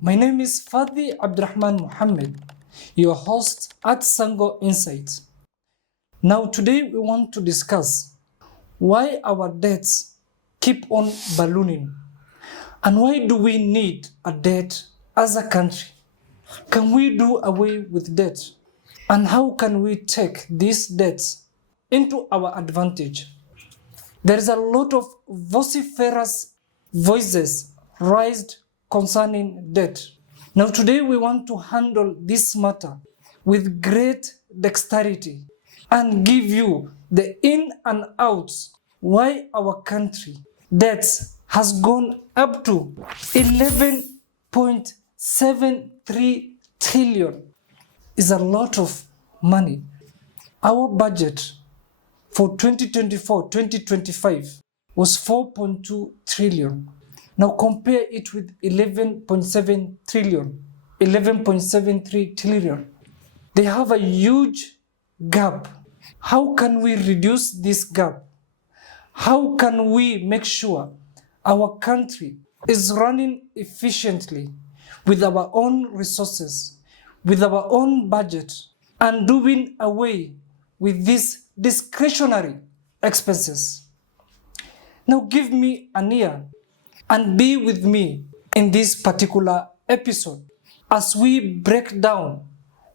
my name is Fadhi Abdurrahman Muhammad, your host at Sango Insights. Now today we want to discuss why our debts keep on ballooning and why do we need a debt as a country? Can we do away with debt? And how can we take these debts into our advantage? There is a lot of vociferous voices raised concerning debt. Now today we want to handle this matter with great dexterity and give you the in and outs why our country debts has gone up to 11.73 trillion. Is a lot of money. Our budget for 2024-2025 was 4.2 trillion. Now compare it with 11.73 trillion. They have a huge gap. How can we reduce this gap? How can we make sure our country is running efficiently with our own resources, with our own budget, and doing away with these discretionary expenses? Now give me an ear and be with me in this particular episode as we break down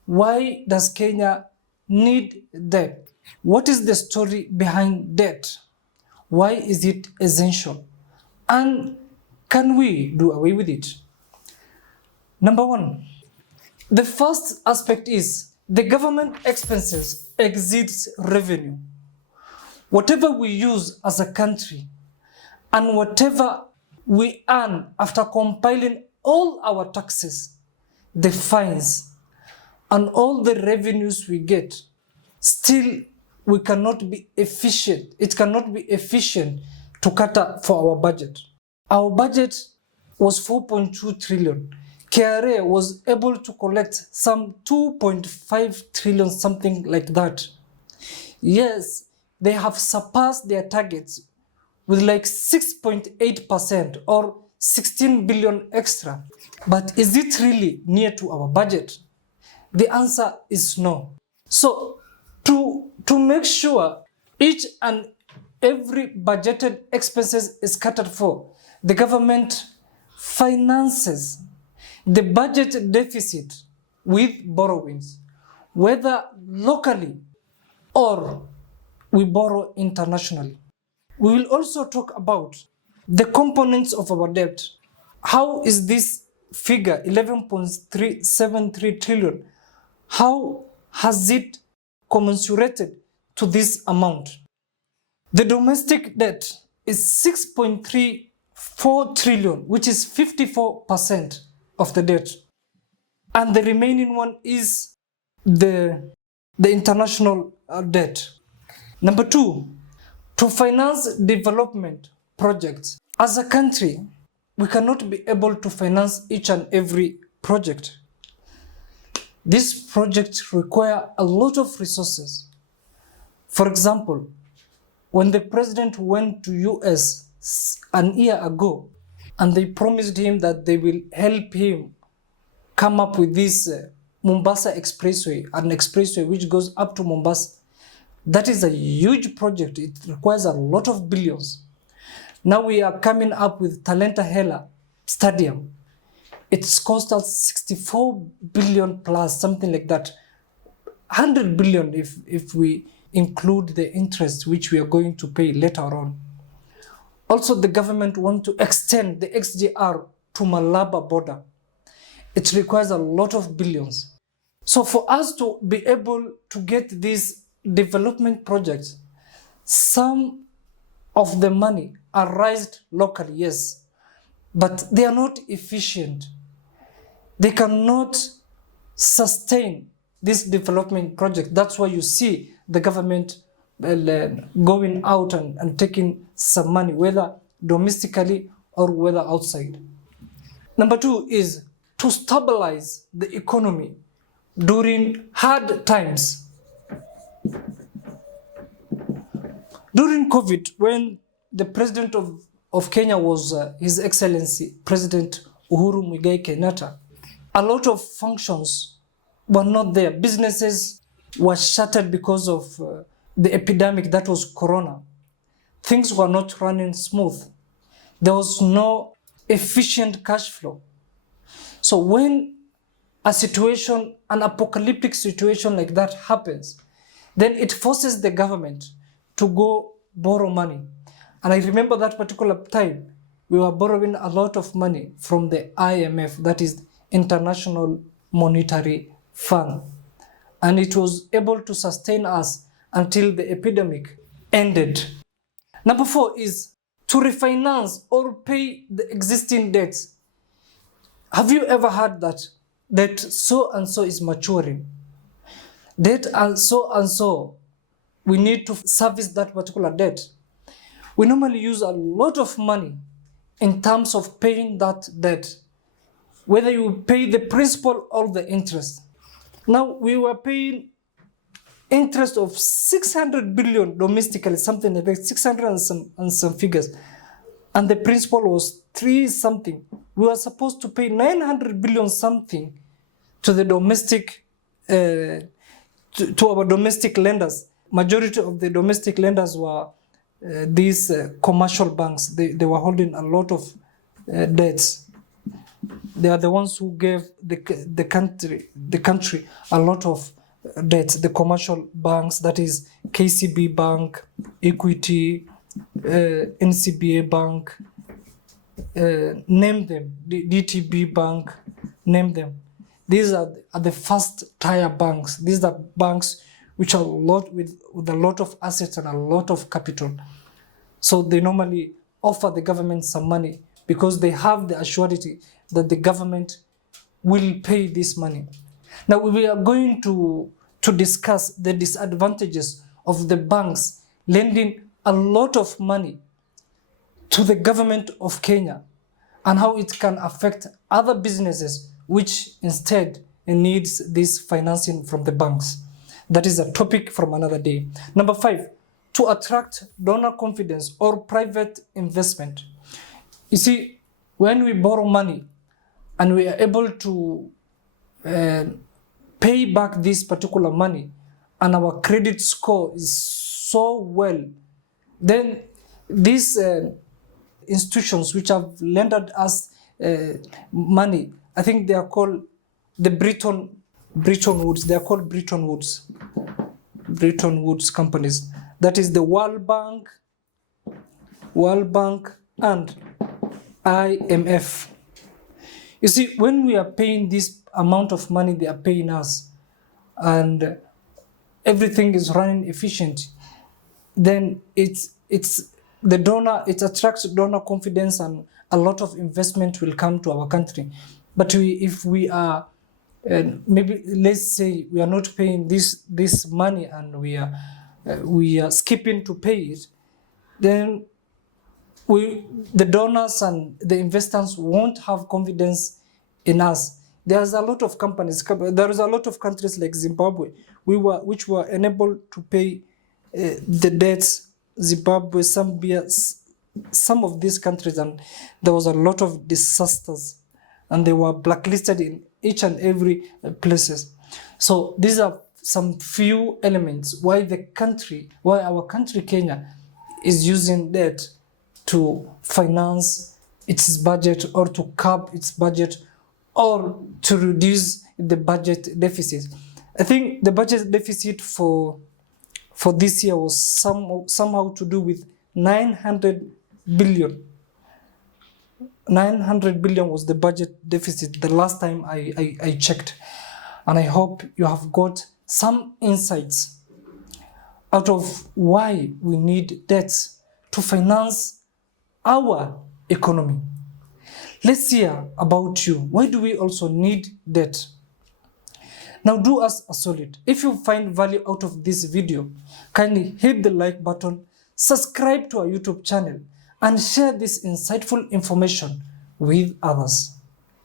why does Kenya need debt? What is the story behind debt? Why is it essential? And can we do away with it? Number one, the first aspect is the government expenses exceeds revenue. Whatever we use as a country and whatever we earn after compiling all our taxes, the fines, and all the revenues we get, still we cannot be efficient. It cannot be efficient to cater for our budget. Our budget was 4.2 trillion. KRA was able to collect some 2.5 trillion, something like that. Yes, they have surpassed their targets with like 6.8% or 16 billion extra. But is it really near to our budget? The answer is no. So to make sure each and every budgeted expenses is catered for, the government finances the budget deficit with borrowings, whether locally or we borrow internationally. We will also talk about the components of our debt. How is this figure 11.373 trillion? How has it commensurated to this amount? The domestic debt is 6.34 trillion, which is 54% of the debt. And the remaining one is the international debt. Number two, to finance development projects. As a country, we cannot be able to finance each and every project. These projects require a lot of resources. For example, when the president went to US an year ago, and they promised him that they will help him come up with this Mombasa Expressway, an expressway which goes up to Mombasa. That is a huge project. It requires a lot of billions. Now we are coming up with Talenta Hela Stadium. It's cost us 64 billion plus, something like that. 100 billion if we include the interest which we are going to pay later on. Also, the government wants to extend the XGR to Malaba border. It requires a lot of billions. So for us to be able to get these development projects, some of the money are raised locally, yes, but they are not efficient. They cannot sustain this development project. That's why you see the government going out and taking some money, whether domestically or whether outside. Number two is to stabilize the economy during hard times. During COVID, when the president of Kenya was His Excellency President Uhuru Muigai Kenyatta, a lot of functions were not there. Businesses were shuttered because of the epidemic that was Corona. Things were not running smooth. There was no efficient cash flow. So when a situation, an apocalyptic situation like that happens, then it forces the government to go borrow money. And I remember that particular time, we were borrowing a lot of money from the IMF, that is International Monetary Fund. And it was able to sustain us until the epidemic ended. Number 4 is to refinance or pay the existing debts. Have you ever heard that so and so is maturing? Debt and so, we need to service that particular debt. We normally use a lot of money in terms of paying that debt, whether you pay the principal or the interest. Now, we were paying interest of 600 billion domestically, something like that, 600 and some figures. And the principal was 3 something. We were supposed to pay 900 billion something to the domestic, to our domestic lenders. Majority of the domestic lenders were these commercial banks. They were holding a lot of debts. They are the ones who gave the country a lot of debts. The commercial banks, that is KCB Bank, Equity, NCBA Bank, name them, DTB Bank, name them. These are the first tier banks. These are banks which are with a lot of assets and a lot of capital. So they normally offer the government some money because they have the assurity that the government will pay this money. Now we are going to discuss the disadvantages of the banks lending a lot of money to the government of Kenya and how it can affect other businesses which instead needs this financing from the banks. That is a topic from another day. Number 5, to attract donor confidence or private investment. You see, when we borrow money and we are able to pay back this particular money and our credit score is so well, then these institutions which have lent us money, I think they are called the Bretton Woods. They are called Bretton Woods companies. That is the World Bank and IMF. You see, when we are paying this amount of money they are paying us and everything is running efficient, then it attracts donor confidence and a lot of investment will come to our country. But if we are maybe, let's say we are not paying this money and we are skipping to pay it, then the donors and the investors won't have confidence in us. There's a lot of companies. There is a lot of countries like Zimbabwe, which were unable to pay the debts. Zimbabwe, Zambia, some of these countries, and there was a lot of disasters, and they were blacklisted in each and every places. So these are some few elements why our country Kenya is using debt to finance its budget or to curb its budget or to reduce the budget deficit. I think the budget deficit for this year was somehow to do with 900 billion. 900 billion was the budget deficit the last time I checked. And I hope you have got some insights out of why we need debts to finance our economy. Let's hear about you. Why do we also need debt? Now do us a solid. If you find value out of this video, kindly hit the like button, subscribe to our YouTube channel, and share this insightful information with others.